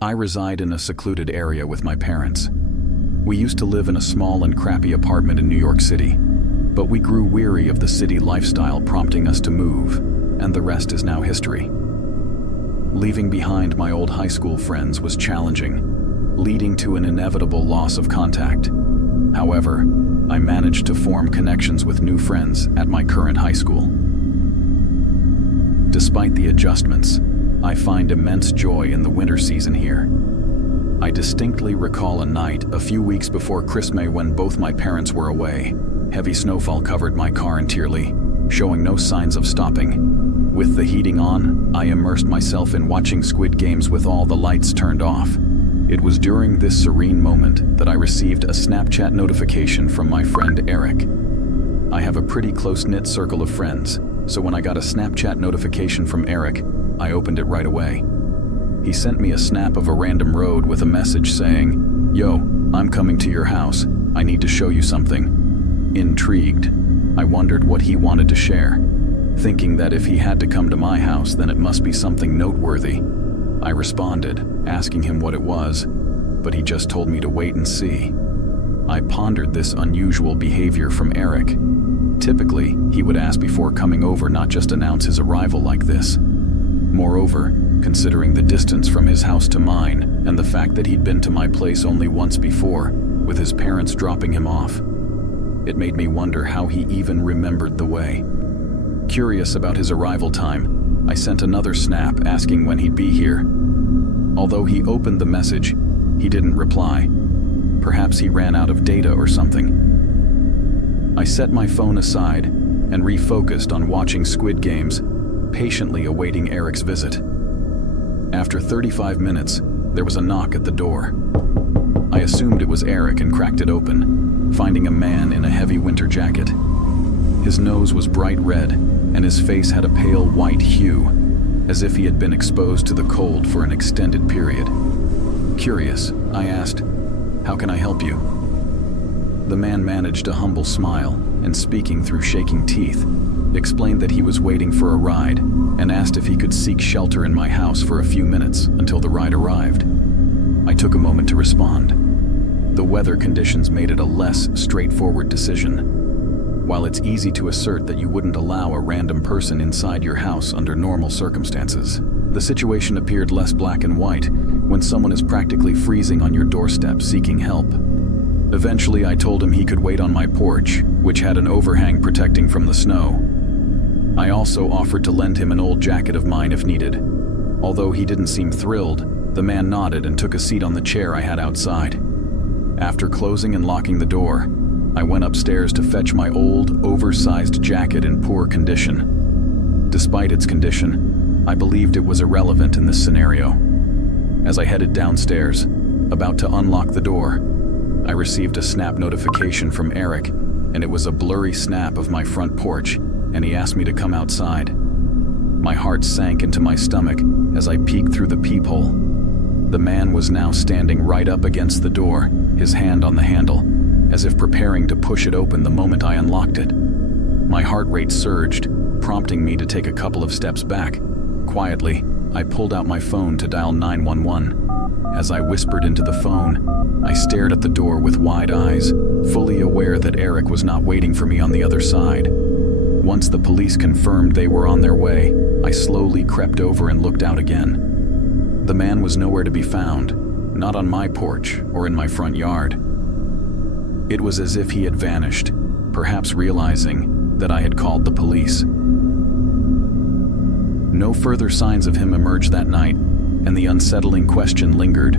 I reside in a secluded area with my parents. We used to live in a small and crappy apartment in New York City, but we grew weary of the city lifestyle, prompting us to move, and the rest is now history. Leaving behind my old high school friends was challenging, leading to an inevitable loss of contact. However, I managed to form connections with new friends at my current high school. Despite the adjustments, I find immense joy in the winter season here. I distinctly recall a night a few weeks before Christmas when both my parents were away. Heavy snowfall covered my car entirely, showing no signs of stopping. With the heating on, I immersed myself in watching Squid Games with all the lights turned off. It was during this serene moment that I received a Snapchat notification from my friend Eric. I have a pretty close-knit circle of friends, so when I got a Snapchat notification from Eric, I opened it right away. He sent me a snap of a random road with a message saying, "Yo, I'm coming to your house. I need to show you something." Intrigued, I wondered what he wanted to share, thinking that if he had to come to my house, then it must be something noteworthy. I responded, asking him what it was, but he just told me to wait and see. I pondered this unusual behavior from Eric. Typically, he would ask before coming over, not just announce his arrival like this. Moreover, considering the distance from his house to mine and the fact that he'd been to my place only once before, with his parents dropping him off, it made me wonder how he even remembered the way. Curious about his arrival time, I sent another snap asking when he'd be here. Although he opened the message, he didn't reply. Perhaps he ran out of data or something. I set my phone aside and refocused on watching Squid Games, patiently awaiting Eric's visit. After 35 minutes, there was a knock at the door. I assumed it was Eric and cracked it open, finding a man in a heavy winter jacket. His nose was bright red, and his face had a pale white hue, as if he had been exposed to the cold for an extended period. Curious, I asked, "How can I help you?" The man managed a humble smile, and speaking through shaking teeth, explained that he was waiting for a ride and asked if he could seek shelter in my house for a few minutes until the ride arrived. I took a moment to respond. The weather conditions made it a less straightforward decision. While it's easy to assert that you wouldn't allow a random person inside your house under normal circumstances, the situation appeared less black and white when someone is practically freezing on your doorstep seeking help. Eventually, I told him he could wait on my porch, which had an overhang protecting from the snow. I also offered to lend him an old jacket of mine if needed. Although he didn't seem thrilled, the man nodded and took a seat on the chair I had outside. After closing and locking the door, I went upstairs to fetch my old, oversized jacket in poor condition. Despite its condition, I believed it was irrelevant in this scenario. As I headed downstairs, about to unlock the door, I received a snap notification from Eric, and it was a blurry snap of my front porch, and he asked me to come outside. My heart sank into my stomach as I peeked through the peephole. The man was now standing right up against the door, his hand on the handle, as if preparing to push it open the moment I unlocked it. My heart rate surged, prompting me to take a couple of steps back. Quietly, I pulled out my phone to dial 911. As I whispered into the phone, I stared at the door with wide eyes, fully aware that Eric was not waiting for me on the other side. Once the police confirmed they were on their way, I slowly crept over and looked out again. The man was nowhere to be found, not on my porch or in my front yard. It was as if he had vanished, perhaps realizing that I had called the police. No further signs of him emerged that night, and the unsettling question lingered.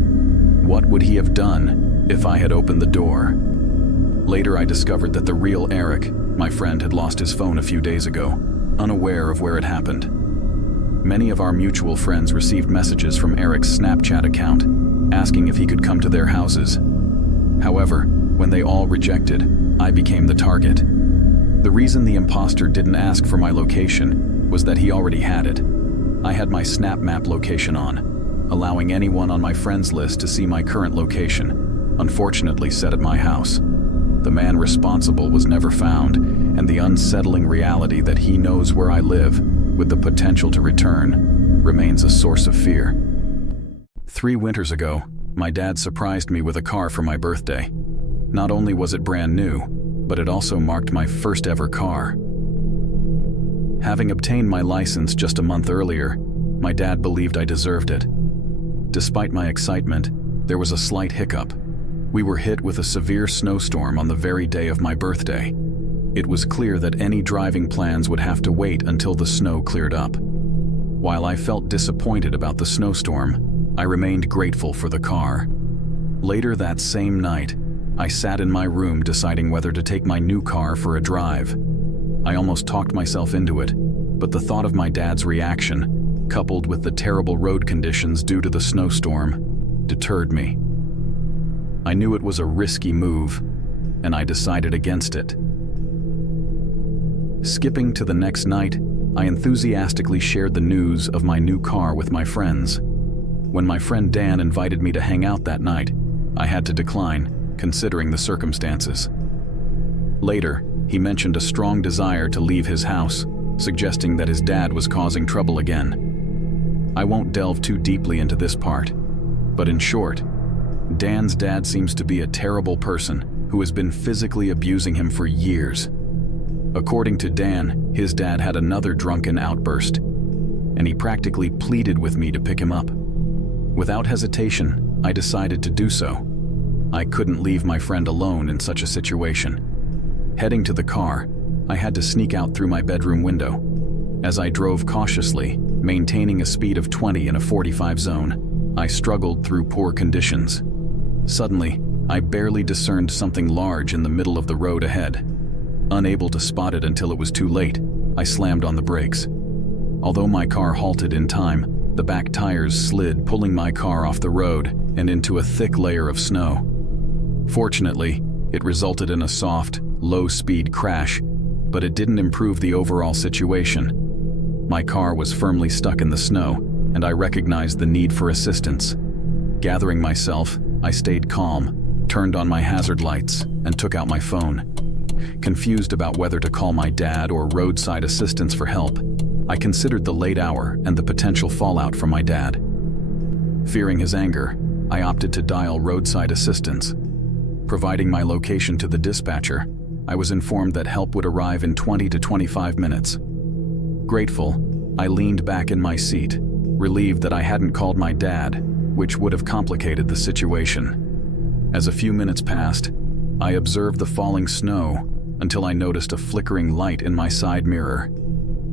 What would he have done if I had opened the door? Later, I discovered that the real Eric, my friend, had lost his phone a few days ago, unaware of where it happened. Many of our mutual friends received messages from Eric's Snapchat account, asking if he could come to their houses. However, when they all rejected, I became the target. The reason the imposter didn't ask for my location was that he already had it. I had my Snap Map location on, allowing anyone on my friends list to see my current location, unfortunately set at my house. The man responsible was never found, and the unsettling reality that he knows where I live, with the potential to return, remains a source of fear. 3 winters ago, my dad surprised me with a car for my birthday. Not only was it brand new, but it also marked my first ever car. Having obtained my license just a month earlier, my dad believed I deserved it. Despite my excitement, there was a slight hiccup. We were hit with a severe snowstorm on the very day of my birthday. It was clear that any driving plans would have to wait until the snow cleared up. While I felt disappointed about the snowstorm, I remained grateful for the car. Later that same night, I sat in my room deciding whether to take my new car for a drive. I almost talked myself into it, but the thought of my dad's reaction, coupled with the terrible road conditions due to the snowstorm, deterred me. I knew it was a risky move, and I decided against it. Skipping to the next night, I enthusiastically shared the news of my new car with my friends. When my friend Dan invited me to hang out that night, I had to decline, considering the circumstances. Later, he mentioned a strong desire to leave his house, suggesting that his dad was causing trouble again. I won't delve too deeply into this part, but in short, Dan's dad seems to be a terrible person who has been physically abusing him for years. According to Dan, his dad had another drunken outburst, and he practically pleaded with me to pick him up. Without hesitation, I decided to do so. I couldn't leave my friend alone in such a situation. Heading to the car, I had to sneak out through my bedroom window. As I drove cautiously, maintaining a speed of 20 in a 45 zone, I struggled through poor conditions. Suddenly, I barely discerned something large in the middle of the road ahead. Unable to spot it until it was too late, I slammed on the brakes. Although my car halted in time, the back tires slid, pulling my car off the road and into a thick layer of snow. Fortunately, it resulted in a soft, low-speed crash, but it didn't improve the overall situation. My car was firmly stuck in the snow, and I recognized the need for assistance. Gathering myself, I stayed calm, turned on my hazard lights, and took out my phone. Confused about whether to call my dad or roadside assistance for help, I considered the late hour and the potential fallout from my dad. Fearing his anger, I opted to dial roadside assistance. Providing my location to the dispatcher, I was informed that help would arrive in 20 to 25 minutes. Grateful, I leaned back in my seat, relieved that I hadn't called my dad, which would have complicated the situation. As a few minutes passed, I observed the falling snow until I noticed a flickering light in my side mirror.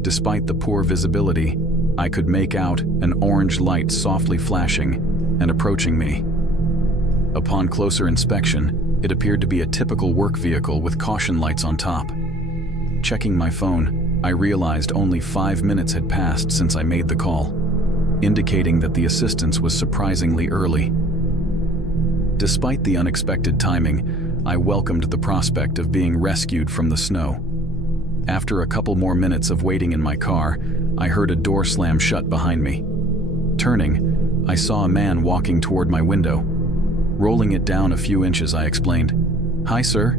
Despite the poor visibility, I could make out an orange light softly flashing and approaching me. Upon closer inspection, it appeared to be a typical work vehicle with caution lights on top. Checking my phone, I realized only 5 minutes had passed since I made the call, indicating that the assistance was surprisingly early. Despite the unexpected timing, I welcomed the prospect of being rescued from the snow. After a couple more minutes of waiting in my car, I heard a door slam shut behind me. Turning, I saw a man walking toward my window. Rolling it down a few inches, I explained, "Hi, sir.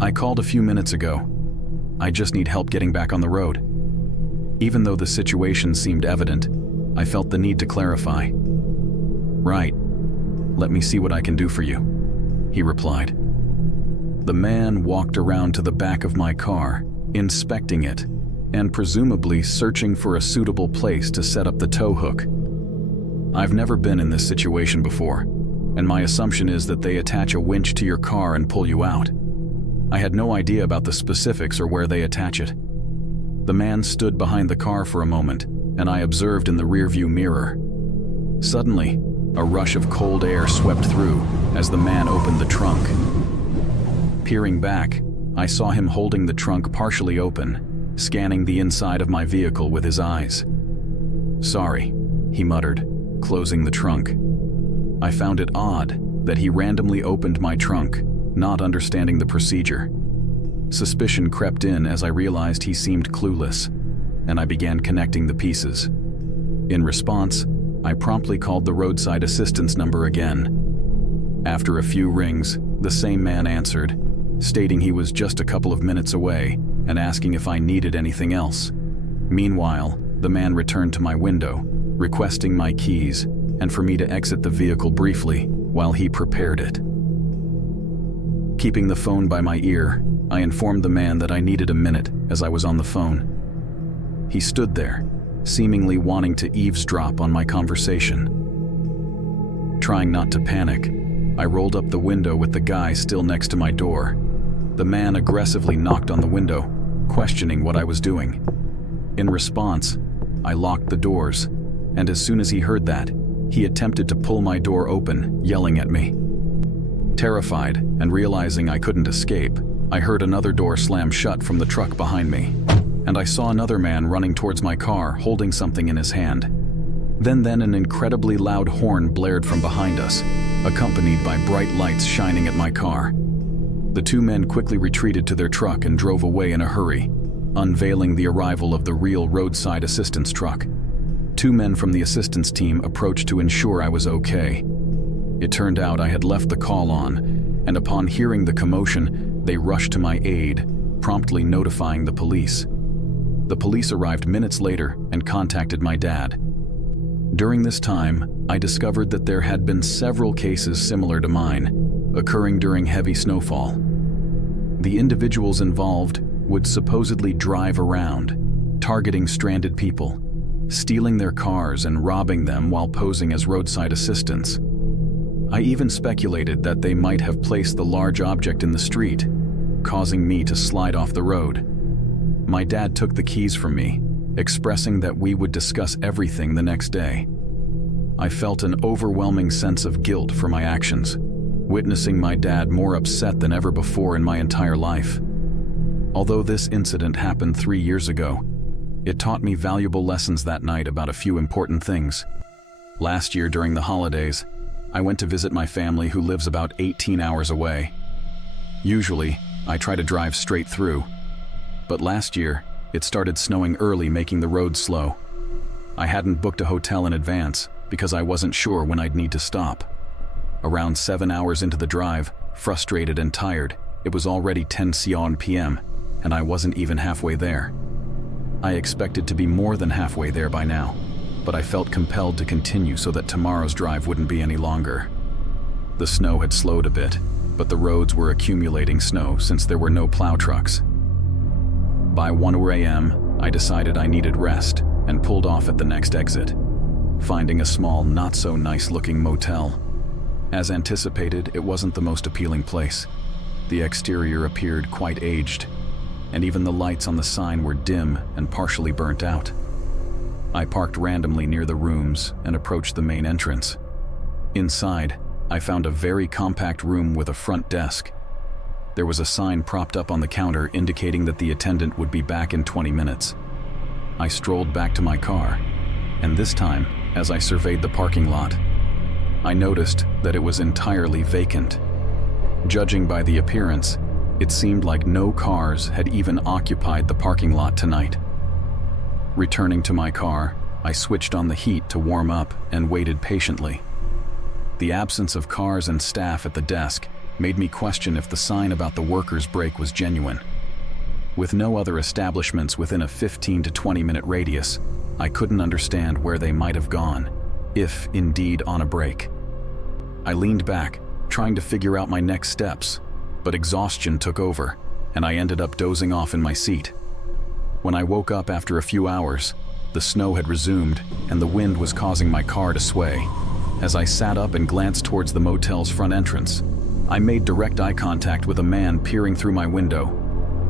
I called a few minutes ago. I just need help getting back on the road." Even though the situation seemed evident, I felt the need to clarify. "Right. Let me see what I can do for you," he replied. The man walked around to the back of my car, inspecting it, and presumably searching for a suitable place to set up the tow hook. I've never been in this situation before, and my assumption is that they attach a winch to your car and pull you out. I had no idea about the specifics or where they attach it. The man stood behind the car for a moment, and I observed in the rearview mirror. Suddenly, a rush of cold air swept through as the man opened the trunk. Peering back, I saw him holding the trunk partially open, scanning the inside of my vehicle with his eyes. "Sorry," he muttered, closing the trunk. I found it odd that he randomly opened my trunk, not understanding the procedure. Suspicion crept in as I realized he seemed clueless, and I began connecting the pieces. In response, I promptly called the roadside assistance number again. After a few rings, the same man answered, stating he was just a couple of minutes away and asking if I needed anything else. Meanwhile, the man returned to my window, requesting my keys, and for me to exit the vehicle briefly while he prepared it. Keeping the phone by my ear, I informed the man that I needed a minute as I was on the phone. He stood there, seemingly wanting to eavesdrop on my conversation. Trying not to panic, I rolled up the window with the guy still next to my door. The man aggressively knocked on the window, questioning what I was doing. In response, I locked the doors, and as soon as he heard that, he attempted to pull my door open, yelling at me. Terrified and realizing I couldn't escape, I heard another door slam shut from the truck behind me, and I saw another man running towards my car holding something in his hand. Then an incredibly loud horn blared from behind us, accompanied by bright lights shining at my car. The two men quickly retreated to their truck and drove away in a hurry, unveiling the arrival of the real roadside assistance truck. Two men from the assistance team approached to ensure I was okay. It turned out I had left the call on, and upon hearing the commotion, they rushed to my aid, promptly notifying the police. The police arrived minutes later and contacted my dad. During this time, I discovered that there had been several cases similar to mine, occurring during heavy snowfall. The individuals involved would supposedly drive around, targeting stranded people, stealing their cars and robbing them while posing as roadside assistants. I even speculated that they might have placed the large object in the street, causing me to slide off the road. My dad took the keys from me, expressing that we would discuss everything the next day. I felt an overwhelming sense of guilt for my actions, witnessing my dad more upset than ever before in my entire life. Although this incident happened 3 years ago, it taught me valuable lessons that night about a few important things. Last year during the holidays, I went to visit my family who lives about 18 hours away. Usually, I try to drive straight through, but last year, it started snowing early, making the roads slow. I hadn't booked a hotel in advance because I wasn't sure when I'd need to stop. Around 7 hours into the drive, frustrated and tired, it was already 10 p.m., and I wasn't even halfway there. I expected to be more than halfway there by now, but I felt compelled to continue so that tomorrow's drive wouldn't be any longer. The snow had slowed a bit, but the roads were accumulating snow since there were no plow trucks. By 1 a.m., I decided I needed rest and pulled off at the next exit, finding a small, not-so-nice-looking motel. As anticipated, it wasn't the most appealing place. The exterior appeared quite aged, and even the lights on the sign were dim and partially burnt out. I parked randomly near the rooms and approached the main entrance. Inside, I found a very compact room with a front desk. There was a sign propped up on the counter indicating that the attendant would be back in 20 minutes. I strolled back to my car, and this time, as I surveyed the parking lot, I noticed that it was entirely vacant. Judging by the appearance, it seemed like no cars had even occupied the parking lot tonight. Returning to my car, I switched on the heat to warm up and waited patiently. The absence of cars and staff at the desk made me question if the sign about the workers' break was genuine. With no other establishments within a 15 to 20-minute radius, I couldn't understand where they might have gone, if indeed on a break. I leaned back, trying to figure out my next steps, but exhaustion took over, and I ended up dozing off in my seat. When I woke up after a few hours, the snow had resumed, and the wind was causing my car to sway. As I sat up and glanced towards the motel's front entrance, I made direct eye contact with a man peering through my window.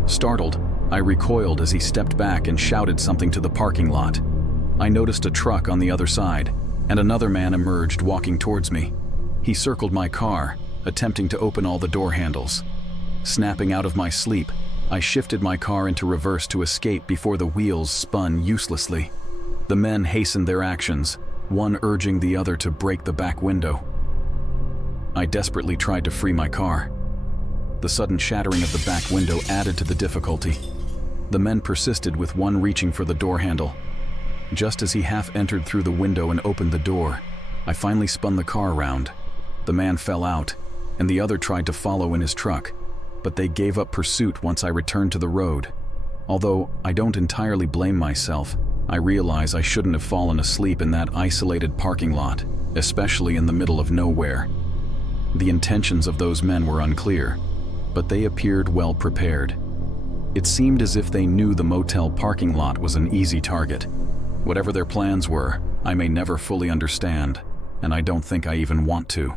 Startled, I recoiled as he stepped back and shouted something to the parking lot. I noticed a truck on the other side, and another man emerged walking towards me. He circled my car, attempting to open all the door handles. Snapping out of my sleep, I shifted my car into reverse to escape before the wheels spun uselessly. The men hastened their actions, one urging the other to break the back window. I desperately tried to free my car. The sudden shattering of the back window added to the difficulty. The men persisted, with one reaching for the door handle. Just as he half entered through the window and opened the door, I finally spun the car around. The man fell out, and the other tried to follow in his truck, but they gave up pursuit once I returned to the road. Although I don't entirely blame myself, I realize I shouldn't have fallen asleep in that isolated parking lot, especially in the middle of nowhere. The intentions of those men were unclear, but they appeared well prepared. It seemed as if they knew the motel parking lot was an easy target. Whatever their plans were, I may never fully understand, and I don't think I even want to.